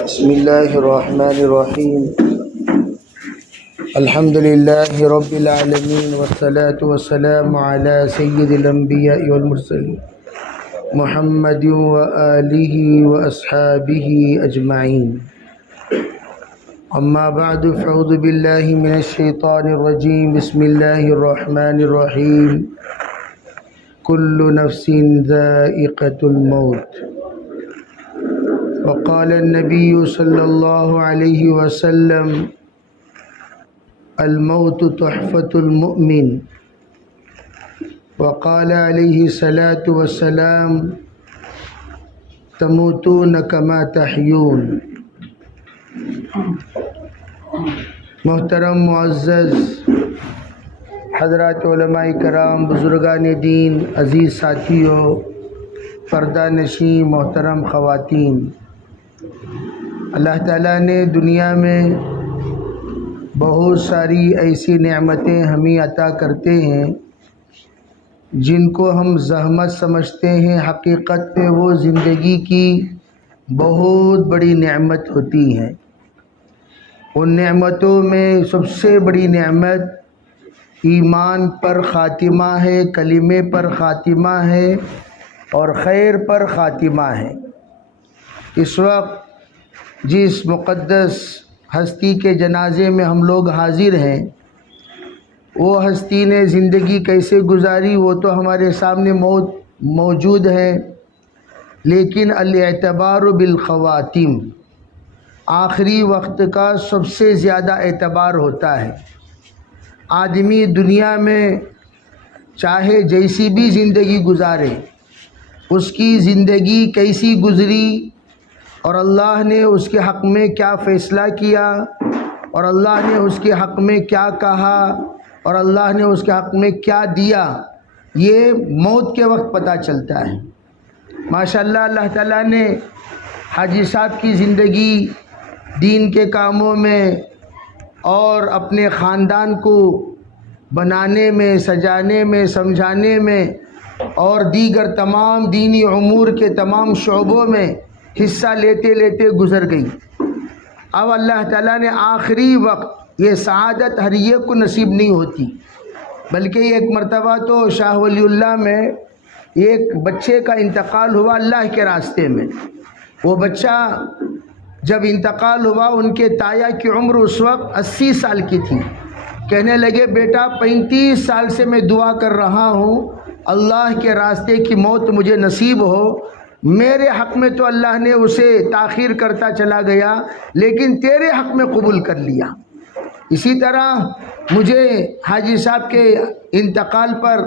بسم الله الرحمن الرحيم. الحمد لله رب العالمين والصلاة والسلام على سيد الأنبياء والمرسلين محمد وآله وأصحابه أجمعين. أما بعد فأعوذ بالله من الشيطان الرجيم. بسم الله الرحمن الرحيم. كل نفس ذائقة الموت. وقال النبي صلى الله عليه وسلم الموت تحفة المؤمن. وقال عليه الصلاة والسلام تموتون كما تحيون. محترم معزز حضرات علماء کرام، بزرگان دین، عزیز ساتھیوں، پردہ نشین محترم خواتین، اللہ تعالیٰ نے دنیا میں بہت ساری ایسی نعمتیں ہمیں عطا کرتے ہیں جن کو ہم زحمت سمجھتے ہیں، حقیقت میں وہ زندگی کی بہت بڑی نعمت ہوتی ہیں. ان نعمتوں میں سب سے بڑی نعمت ایمان پر خاتمہ ہے، کلمے پر خاتمہ ہے اور خیر پر خاتمہ ہے. اس وقت جس مقدس ہستی کے جنازے میں ہم لوگ حاضر ہیں، وہ ہستی نے زندگی کیسے گزاری وہ تو ہمارے سامنے موجود ہے، لیکن الاعتبار بالخواتیم، آخری وقت کا سب سے زیادہ اعتبار ہوتا ہے. آدمی دنیا میں چاہے جیسی بھی زندگی گزارے، اس کی زندگی کیسی گزری اور اللہ نے اس کے حق میں کیا فیصلہ کیا اور اللہ نے اس کے حق میں کیا کہا اور اللہ نے اس کے حق میں کیا دیا، یہ موت کے وقت پتہ چلتا ہے. ماشاءاللہ اللہ تعالیٰ نے حاجی صاحب کی زندگی دین کے کاموں میں اور اپنے خاندان کو بنانے میں، سجانے میں، سمجھانے میں اور دیگر تمام دینی امور کے تمام شعبوں میں حصہ لیتے لیتے گزر گئی. اب اللہ تعالیٰ نے آخری وقت، یہ سعادت ہر ایک کو نصیب نہیں ہوتی، بلکہ ایک مرتبہ تو شاہ ولی اللہ میں ایک بچے کا انتقال ہوا اللہ کے راستے میں. وہ بچہ جب انتقال ہوا، ان کے تایا کی عمر اس وقت 80 سال کی تھی. کہنے لگے بیٹا 35 سال سے میں دعا کر رہا ہوں اللہ کے راستے کی موت مجھے نصیب ہو. میرے حق میں تو اللہ نے اسے تاخیر کرتا چلا گیا، لیکن تیرے حق میں قبول کر لیا. اسی طرح مجھے حاجی صاحب کے انتقال پر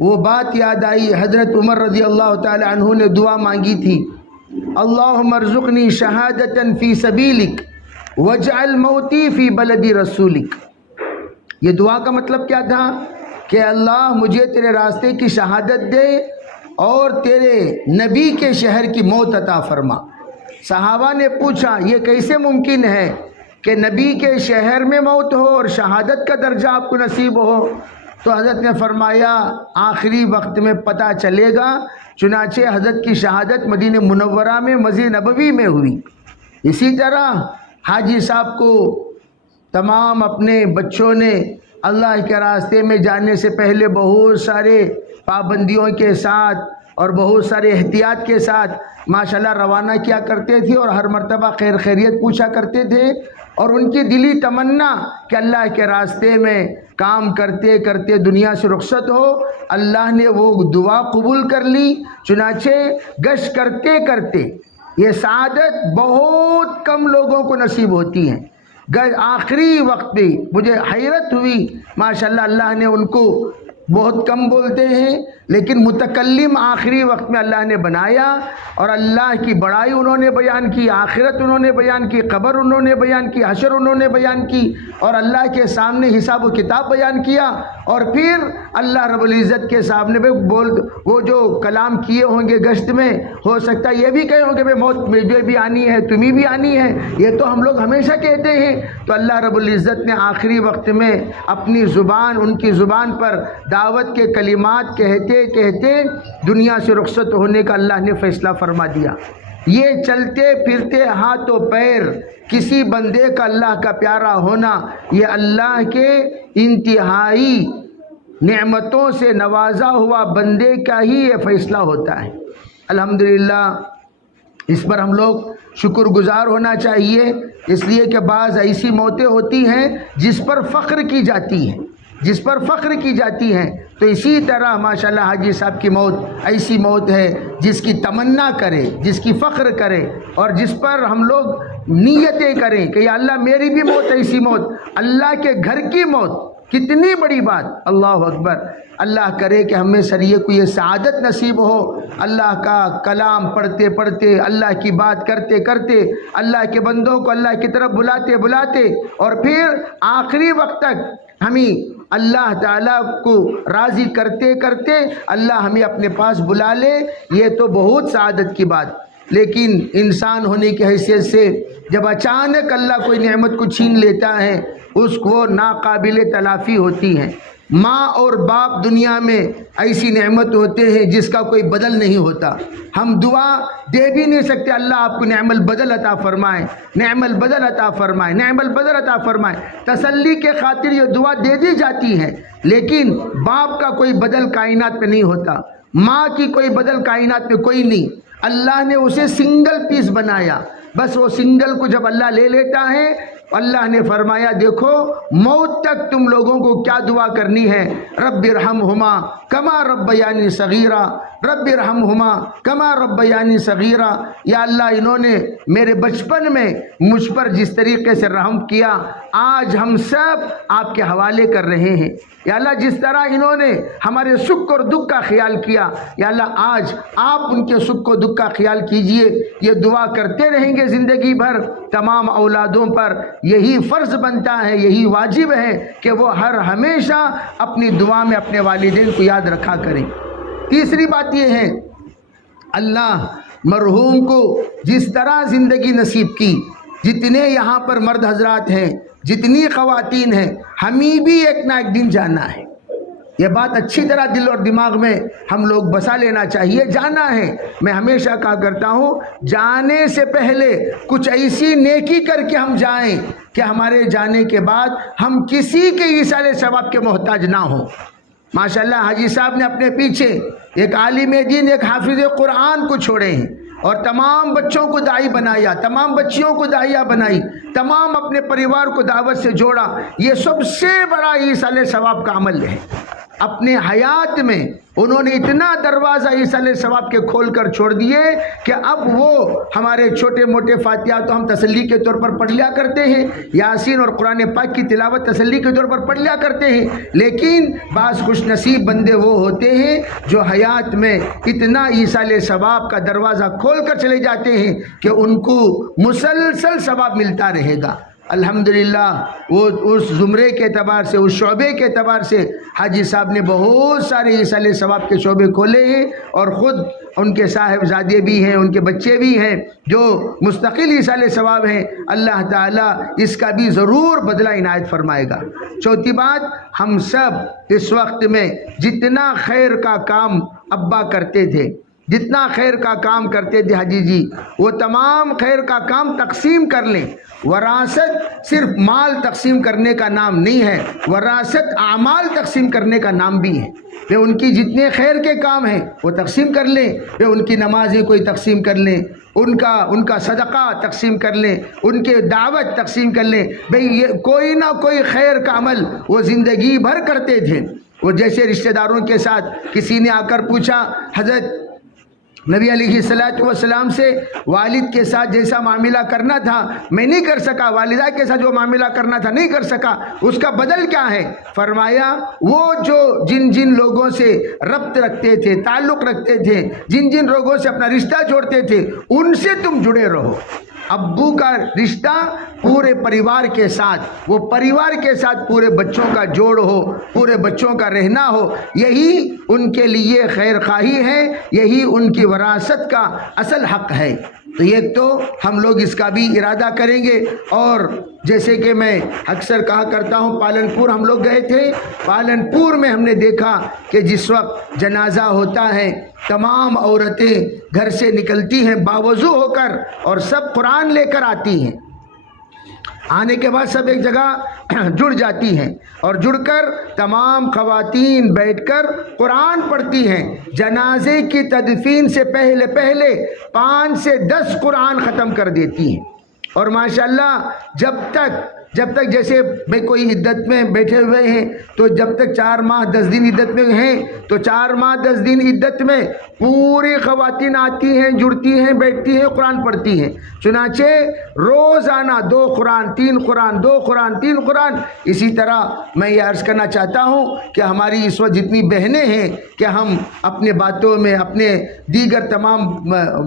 وہ بات یاد آئی، حضرت عمر رضی اللہ تعالی عنہ نے دعا مانگی تھی، اللہم ارزقنی شہادتا فی سبیلک واجعل موتی فی بلد رسولک. یہ دعا کا مطلب کیا تھا کہ اللہ مجھے تیرے راستے کی شہادت دے اور تیرے نبی کے شہر کی موت عطا فرما. صحابہ نے پوچھا یہ کیسے ممکن ہے کہ نبی کے شہر میں موت ہو اور شہادت کا درجہ آپ کو نصیب ہو؟ تو حضرت نے فرمایا آخری وقت میں پتہ چلے گا. چنانچہ حضرت کی شہادت مدینہ منورہ میں مسجد نبوی میں ہوئی. اسی طرح حاجی صاحب کو تمام اپنے بچوں نے اللہ کے راستے میں جانے سے پہلے بہت سارے پابندیوں کے ساتھ اور بہت سارے احتیاط کے ساتھ ماشاءاللہ روانہ کیا کرتے تھے اور ہر مرتبہ خیر خیریت پوچھا کرتے تھے، اور ان کی دلی تمنا کہ اللہ کے راستے میں کام کرتے کرتے دنیا سے رخصت ہو. اللہ نے وہ دعا قبول کر لی. چنانچہ گشت کرتے کرتے یہ سعادت بہت کم لوگوں کو نصیب ہوتی ہیں. آخری وقت پہ مجھے حیرت ہوئی، ماشاءاللہ اللہ نے ان کو بہت کم بولتے ہیں لیکن متکلم آخری وقت میں اللہ نے بنایا، اور اللہ کی بڑائی انہوں نے بیان کی، آخرت انہوں نے بیان کی، قبر انہوں نے بیان کی، حشر انہوں نے بیان کی، اور اللہ کے سامنے حساب و کتاب بیان کیا. اور پھر اللہ رب العزت کے سامنے وہ جو کلام کیے ہوں گے گشت میں، ہو سکتا ہے یہ بھی کہے ہوں گے موت مجھے بھی آنی ہے، تمہیں بھی آنی ہے، یہ تو ہم لوگ ہمیشہ کہتے ہیں. تو اللہ رب العزت نے آخری وقت میں اپنی زبان، ان کی زبان پر دعوت کے کلمات کہتے کہتے دنیا سے رخصت ہونے کا اللہ نے فیصلہ فرما دیا. یہ چلتے پھرتے ہاتھ و پیر کسی بندے کا اللہ کا پیارا ہونا، یہ اللہ کے انتہائی نعمتوں سے نوازا ہوا بندے کا ہی یہ فیصلہ ہوتا ہے۔ الحمدللہ اس پر ہم لوگ شکر گزار ہونا چاہیے، اس لیے کہ بعض ایسی موتیں ہوتی ہیں جس پر فخر کی جاتی ہیں، جس پر فخر کی جاتی ہیں۔ تو اسی طرح ماشاءاللہ حاجی صاحب کی موت ایسی موت ہے جس کی تمنا کرے، جس کی فخر کرے، اور جس پر ہم لوگ نیتیں کریں کہ یا اللہ میری بھی موت ایسی موت، اللہ کے گھر کی موت، کتنی بڑی بات، اللہ اکبر۔ اللہ کرے کہ ہمیں سریے کو یہ سعادت نصیب ہو، اللہ کا کلام پڑھتے پڑھتے، اللہ کی بات کرتے کرتے، اللہ کے بندوں کو اللہ کی طرف بلاتے بلاتے، اور پھر آخری وقت تک ہمیں اللہ تعالیٰ کو راضی کرتے کرتے اللہ ہمیں اپنے پاس بلا لے، یہ تو بہت سعادت کی بات۔ لیکن انسان ہونے کی حیثیت سے جب اچانک اللہ کوئی نعمت کو چھین لیتا ہے، اس کو ناقابل تلافی ہوتی ہے۔ ماں اور باپ دنیا میں ایسی نعمت ہوتے ہیں جس کا کوئی بدل نہیں ہوتا، ہم دعا دے بھی نہیں سکتے اللہ آپ کو نعم البدل عطا فرمائے، نعم البدل عطا فرمائے، نعم البدل عطا فرمائے۔ تسلی کے خاطر یہ دعا دے دی جاتی ہے، لیکن باپ کا کوئی بدل کائنات میں نہیں ہوتا، ماں کی کوئی بدل کائنات میں کوئی نہیں۔ اللہ نے اسے سنگل پیس بنایا، بس وہ سنگل کو جب اللہ لے لیتا ہے، اللہ نے فرمایا دیکھو موت تک تم لوگوں کو کیا دعا کرنی ہے، رب ارحمہما کما ربیانی صغیرا، رب ارحمہما کما ربیانی صغیرا۔ یا اللہ انہوں نے میرے بچپن میں مجھ پر جس طریقے سے رحم کیا، آج ہم سب آپ کے حوالے کر رہے ہیں۔ یا اللہ جس طرح انہوں نے ہمارے سکھ اور دکھ کا خیال کیا، یا اللہ آج آپ ان کے سکھ و دکھ کا خیال کیجئے۔ یہ دعا کرتے رہیں گے زندگی بھر، تمام اولادوں پر یہی فرض بنتا ہے، یہی واجب ہے کہ وہ ہر ہمیشہ اپنی دعا میں اپنے والدین کو یاد رکھا کریں۔ تیسری بات یہ ہے، اللہ مرحوم کو جس طرح زندگی نصیب کی، جتنے یہاں پر مرد حضرات ہیں، جتنی خواتین ہیں، ہمیں بھی ایک نہ ایک دن جانا ہے۔ یہ بات اچھی طرح دل اور دماغ میں ہم لوگ بسا لینا چاہیے، جانا ہے۔ میں ہمیشہ کہا کرتا ہوں جانے سے پہلے کچھ ایسی نیکی کر کے ہم جائیں کہ ہمارے جانے کے بعد ہم کسی کے ایصال ثواب کے محتاج نہ ہوں۔ ماشاءاللہ حاجی صاحب نے اپنے پیچھے ایک عالم دین، ایک حافظ قرآن کو چھوڑے ہیں، اور تمام بچوں کو داعی بنایا، تمام بچیوں کو داعیہ بنائی، تمام اپنے پریوار کو دعوت سے جوڑا۔ یہ سب سے بڑا ایصال ثواب کا عمل ہے۔ اپنے حیات میں انہوں نے اتنا دروازہ ایصال ثواب کے کھول کر چھوڑ دیے کہ اب وہ ہمارے چھوٹے موٹے فاتحہ تو ہم تسلی کے طور پر پڑھ لیا کرتے ہیں، یاسین اور قرآن پاک کی تلاوت تسلی کے طور پر پڑھ لیا کرتے ہیں، لیکن بعض خوش نصیب بندے وہ ہوتے ہیں جو حیات میں اتنا ایصال ثواب کا دروازہ کھول کر چلے جاتے ہیں کہ ان کو مسلسل ثواب ملتا رہے گا۔ الحمدللہ وہ اس زمرے کے اعتبار سے، اس شعبے کے اعتبار سے حاجی صاحب نے بہت سارے ایصال ثواب کے شعبے کھولے ہیں، اور خود ان کے صاحبزادے بھی ہیں، ان کے بچے بھی ہیں جو مستقل ایصال ثواب ہیں۔ اللہ تعالیٰ اس کا بھی ضرور بدلہ عنایت فرمائے گا۔ چوتھی بات، ہم سب اس وقت میں جتنا خیر کا کام ابا کرتے تھے، جتنا خیر کا کام کرتے تھے حاجی جی، وہ تمام خیر کا کام تقسیم کر لیں۔ وراثت صرف مال تقسیم کرنے کا نام نہیں ہے، وراثت اعمال تقسیم کرنے کا نام بھی ہے۔ وہ ان کی جتنے خیر کے کام ہیں وہ تقسیم کر لیں، وہ ان کی نمازیں کوئی تقسیم کر لیں، ان کا صدقہ تقسیم کر لیں، ان کے دعوت تقسیم کر لیں۔ بھئی یہ کوئی نہ کوئی خیر کا عمل وہ زندگی بھر کرتے تھے۔ وہ جیسے رشتہ داروں کے ساتھ کسی نے آ کر پوچھا، حضرت نبی علیہ السلام سے والد کے ساتھ جیسا معاملہ کرنا تھا میں نہیں کر سکا، والدہ کے ساتھ جو معاملہ کرنا تھا نہیں کر سکا، اس کا بدل کیا ہے؟ فرمایا وہ جو جن جن لوگوں سے ربط رکھتے تھے، تعلق رکھتے تھے، جن جن لوگوں سے اپنا رشتہ جوڑتے تھے، ان سے تم جڑے رہو۔ ابو کا رشتہ پورے پریوار کے ساتھ، وہ پریوار کے ساتھ پورے بچوں کا جوڑ ہو، پورے بچوں کا رہنا ہو، یہی ان کے لیے خیر خواہی ہے، یہی ان کی وراثت کا اصل حق ہے۔ تو ایک تو ہم لوگ اس کا بھی ارادہ کریں گے، اور جیسے کہ میں اکثر کہا کرتا ہوں، پالنپور ہم لوگ گئے تھے، پالنپور میں ہم نے دیکھا کہ جس وقت جنازہ ہوتا ہے تمام عورتیں گھر سے نکلتی ہیں باوضو ہو کر، اور سب قرآن لے کر آتی ہیں، آنے کے بعد سب ایک جگہ جڑ جاتی ہیں، اور جڑ کر تمام خواتین بیٹھ کر قرآن پڑھتی ہیں۔ جنازے کی تدفین سے پہلے 5 سے 10 قرآن ختم کر دیتی ہیں، اور ماشاءاللہ جب تک جیسے بھائی کوئی عدت میں بیٹھے ہوئے ہیں تو جب تک 4 ماہ 10 دن عدت میں ہیں تو 4 ماہ 10 دن عدت میں پوری خواتین آتی ہیں، جڑتی ہیں، بیٹھتی ہیں، قرآن پڑھتی ہیں۔ چنانچہ روزانہ 2 قرآن 3 قرآن 2 قرآن 3 قرآن۔ اسی طرح میں یہ عرض کرنا چاہتا ہوں کہ ہماری اس وقت جتنی بہنیں ہیں کہ ہم اپنے باتوں میں اپنے دیگر تمام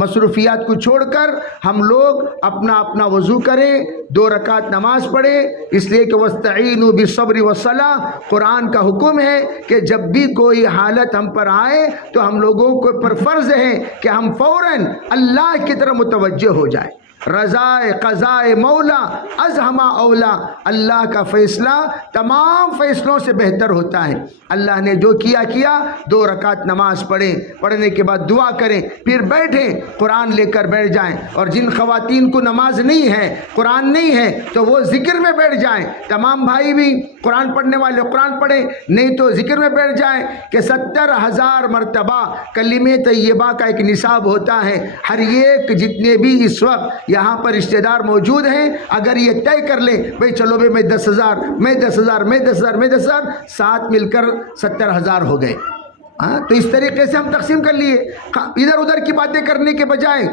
مصروفیات کو چھوڑ کر ہم لوگ اپنا وضو کریں، 2 رکعت نماز پڑھیں، اس لیے کہ وَاسْتَعِينُوا بِالصَّبْرِ وَالصَّلَاةِ، قرآن کا حکم ہے کہ جب بھی کوئی حالت ہم پر آئے تو ہم لوگوں کو پر فرض ہے کہ ہم فوراً اللہ کی طرف متوجہ ہو جائیں۔ رضائے قضائے مولا از ہما اولا، اللہ کا فیصلہ تمام فیصلوں سے بہتر ہوتا ہے۔ اللہ نے جو کیا 2 رکعت نماز پڑھیں، پڑھنے کے بعد دعا کریں، پھر بیٹھیں، قرآن لے کر بیٹھ جائیں۔ اور جن خواتین کو نماز نہیں ہے، قرآن نہیں ہے، تو وہ ذکر میں بیٹھ جائیں۔ تمام بھائی بھی قرآن پڑھنے والے قرآن پڑھیں، نہیں تو ذکر میں بیٹھ جائیں کہ 70,000 مرتبہ کلمہ طیبہ کا ایک نصاب ہوتا ہے۔ ہر ایک جتنے بھی اس وقت یہاں پر رشتہ دار موجود ہیں، اگر یہ طے کر لیں بھئی چلو بھئی میں 10,000 میں 10,000 میں 10,000 میں 10,000، 7 مل کر 70,000 ہو گئے۔ تو اس طریقے سے ہم تقسیم کر لیے، ادھر ادھر کی باتیں کرنے کے بجائے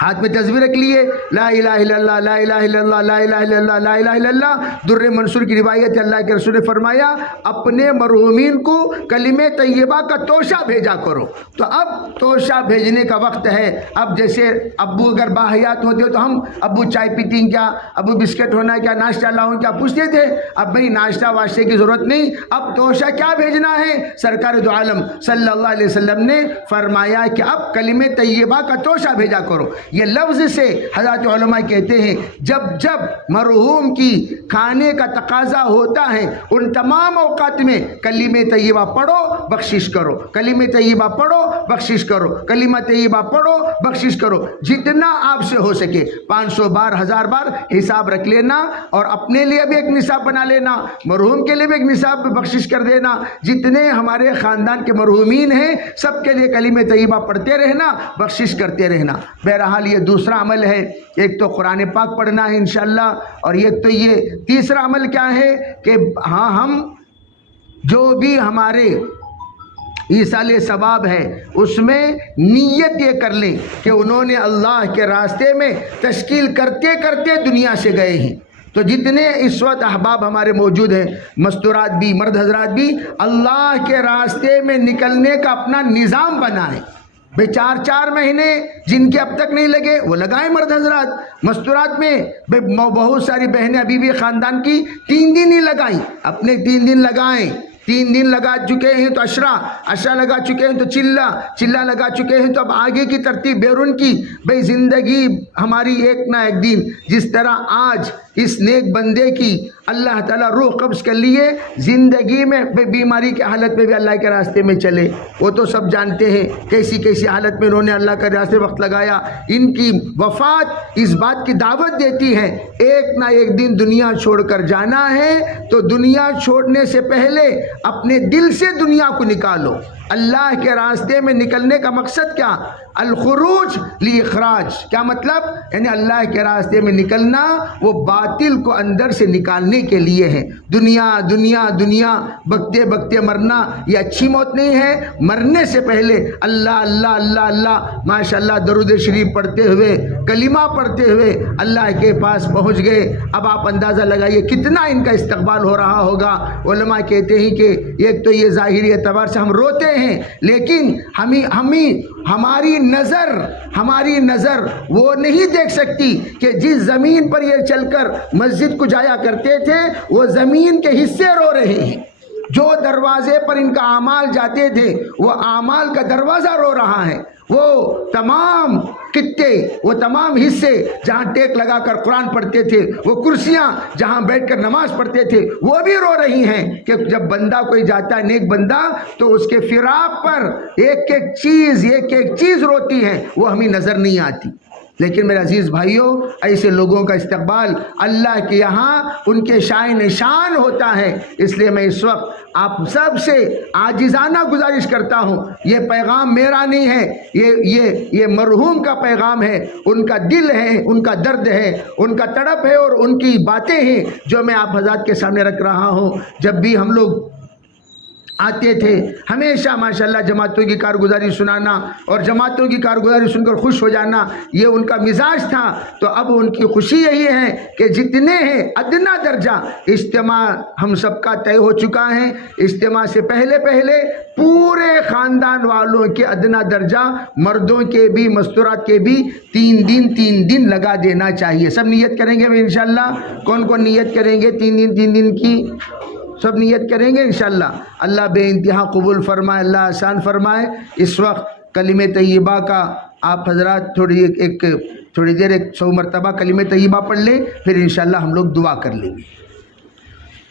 ہاتھ میں تصویر رکھ لیے، لا الہ الا اللہ لا الہ الا اللہ لا الہ الا اللہ لا الہ الا اللہ۔ در منصور کی روایت ہے، اللہ کے رسول نے فرمایا اپنے مرحومین کو کلمہ طیبہ کا توشہ بھیجا کرو۔ تو اب توشہ بھیجنے کا وقت ہے۔ اب جیسے ابو اگر باحیات ہوتے ہو تو ہم ابو چائے پیتی ہیں کیا، ابو بسکٹ ہونا ہے کیا، ناشتہ لاؤں کیا پوچھتے تھے۔ اب بھئی ناشتہ واشتے کی ضرورت نہیں، اب توشہ کیا بھیجنا ہے؟ سرکار دو عالم صلی اللہ علیہ وسلم نے فرمایا کہ اب کلمہ طیبہ کا توشہ بھیجا کرو۔ یہ لفظ سے حضرات علماء کہتے ہیں جب مرحوم کی کھانے کا تقاضا ہوتا ہے ان تمام اوقات میں کلمہ طیبہ پڑھو بخشش کرو، کلمہ طیبہ پڑھو بخشش کرو، کلمہ طیبہ پڑھو بخشش کرو، جتنا آپ سے ہو سکے 500 بار 1000 بار حساب رکھ لینا، اور اپنے لیے بھی ایک نصاب بنا لینا، مرحوم کے لیے بھی ایک نصاب بخشش کر دینا۔ جتنے ہمارے خاندان کے مرحومین ہیں سب کے لیے کلمہ طیبہ پڑھتے رہنا، بخشش کرتے رہنا۔ بہرحال یہ دوسرا عمل ہے، ایک تو قرآن پاک پڑھنا ہے انشاءاللہ، اور ایک تو یہ تیسرا عمل کیا ہے کہ ہاں ہم جو بھی ہمارے ایصال ثواب ہے اس میں نیت یہ کر لیں کہ انہوں نے اللہ کے راستے میں تشکیل کرتے کرتے دنیا سے گئے ہیں۔ تو جتنے اس وقت احباب ہمارے موجود ہیں، مستورات بھی مرد حضرات بھی، اللہ کے راستے میں نکلنے کا اپنا نظام بنائیں۔ بھئی 4 مہینے جن کے اب تک نہیں لگے وہ لگائیں مرد حضرات۔ مستورات میں بہت ساری بہنیں ابھی بھی خاندان کی 3 دن ہی لگائیں، اپنے 3 دن لگائیں۔ 3 دن لگا چکے ہیں تو عشرہ لگا چکے ہیں تو چلہ لگا چکے ہیں، تو اب آگے کی ترتیب بیرون کی۔ بھئی زندگی ہماری ایک نہ ایک دن، جس طرح آج اس نیک بندے کی اللہ تعالیٰ روح قبض کر لیے، زندگی میں بیماری کی حالت میں بھی اللہ کے راستے میں چلے، وہ تو سب جانتے ہیں کیسی حالت میں انہوں نے اللہ کے راستے وقت لگایا۔ ان کی وفات اس بات کی دعوت دیتی ہے ایک نہ ایک دن دنیا چھوڑ کر جانا ہے، تو دنیا چھوڑنے سے پہلے اپنے دل سے دنیا کو نکالو۔ اللہ کے راستے میں نکلنے کا مقصد کیا؟ الخروج لاخراج، کیا مطلب؟ یعنی اللہ کے راستے میں نکلنا وہ باطل کو اندر سے نکالنے کے لیے ہے۔ دنیا دنیا دنیا بکتے بکتے مرنا یہ اچھی موت نہیں ہے۔ مرنے سے پہلے اللہ اللہ اللہ اللہ ماشاءاللہ درود شریف پڑھتے ہوئے، کلمہ پڑھتے ہوئے اللہ کے پاس پہنچ گئے۔ اب آپ اندازہ لگائیے کتنا ان کا استقبال ہو رہا ہوگا۔ علماء کہتے ہیں کہ ایک تو یہ ظاہری اعتبار سے ہم روتے ہیں، لیکن ہماری نظر وہ نہیں دیکھ سکتی کہ جس زمین پر یہ چل کر مسجد کو جایا کرتے تھے وہ زمین کے حصے رو رہے ہیں۔ جو دروازے پر ان کا اعمال جاتے تھے وہ اعمال کا دروازہ رو رہا ہے، وہ تمام خطے، وہ تمام حصے جہاں ٹیک لگا کر قرآن پڑھتے تھے، وہ کرسیاں جہاں بیٹھ کر نماز پڑھتے تھے، وہ بھی رو رہی ہیں کہ جب بندہ کوئی جاتا ہے نیک بندہ تو اس کے فراق پر ایک ایک چیز روتی ہے، وہ ہمیں نظر نہیں آتی۔ لیکن میرے عزیز بھائیوں، ایسے لوگوں کا استقبال اللہ کے یہاں ان کے شائن شان ہوتا ہے۔ اس لیے میں اس وقت آپ سب سے عاجزانہ گزارش کرتا ہوں، یہ پیغام میرا نہیں ہے، یہ مرحوم کا پیغام ہے، ان کا دل ہے، ان کا درد ہے، ان کا تڑپ ہے اور ان کی باتیں ہیں جو میں آپ حضرات کے سامنے رکھ رہا ہوں۔ جب بھی ہم لوگ آتے تھے ہمیشہ ماشاءاللہ جماعتوں کی کارگزاری سنانا اور جماعتوں کی کارگزاری سن کر خوش ہو جانا، یہ ان کا مزاج تھا۔ تو اب ان کی خوشی یہی ہے کہ جتنے ہیں ادنا درجہ اجتماع ہم سب کا طے ہو چکا ہے، اجتماع سے پہلے پورے خاندان والوں کے ادنا درجہ مردوں کے بھی مستورات کے بھی 3 دن لگا دینا چاہیے۔ سب نیت کریں گے انشاءاللہ؟ کون کون نیت کریں گے 3 دن کی؟ سب نیت کریں گے انشاءاللہ۔ اللہ بے انتہا قبول فرمائے، اللہ آسان فرمائے۔ اس وقت کلمہ طیبہ کا آپ حضرات تھوڑی دیر 100 مرتبہ کلمہ طیبہ پڑھ لیں، پھر انشاءاللہ ہم لوگ دعا کر لیں گے۔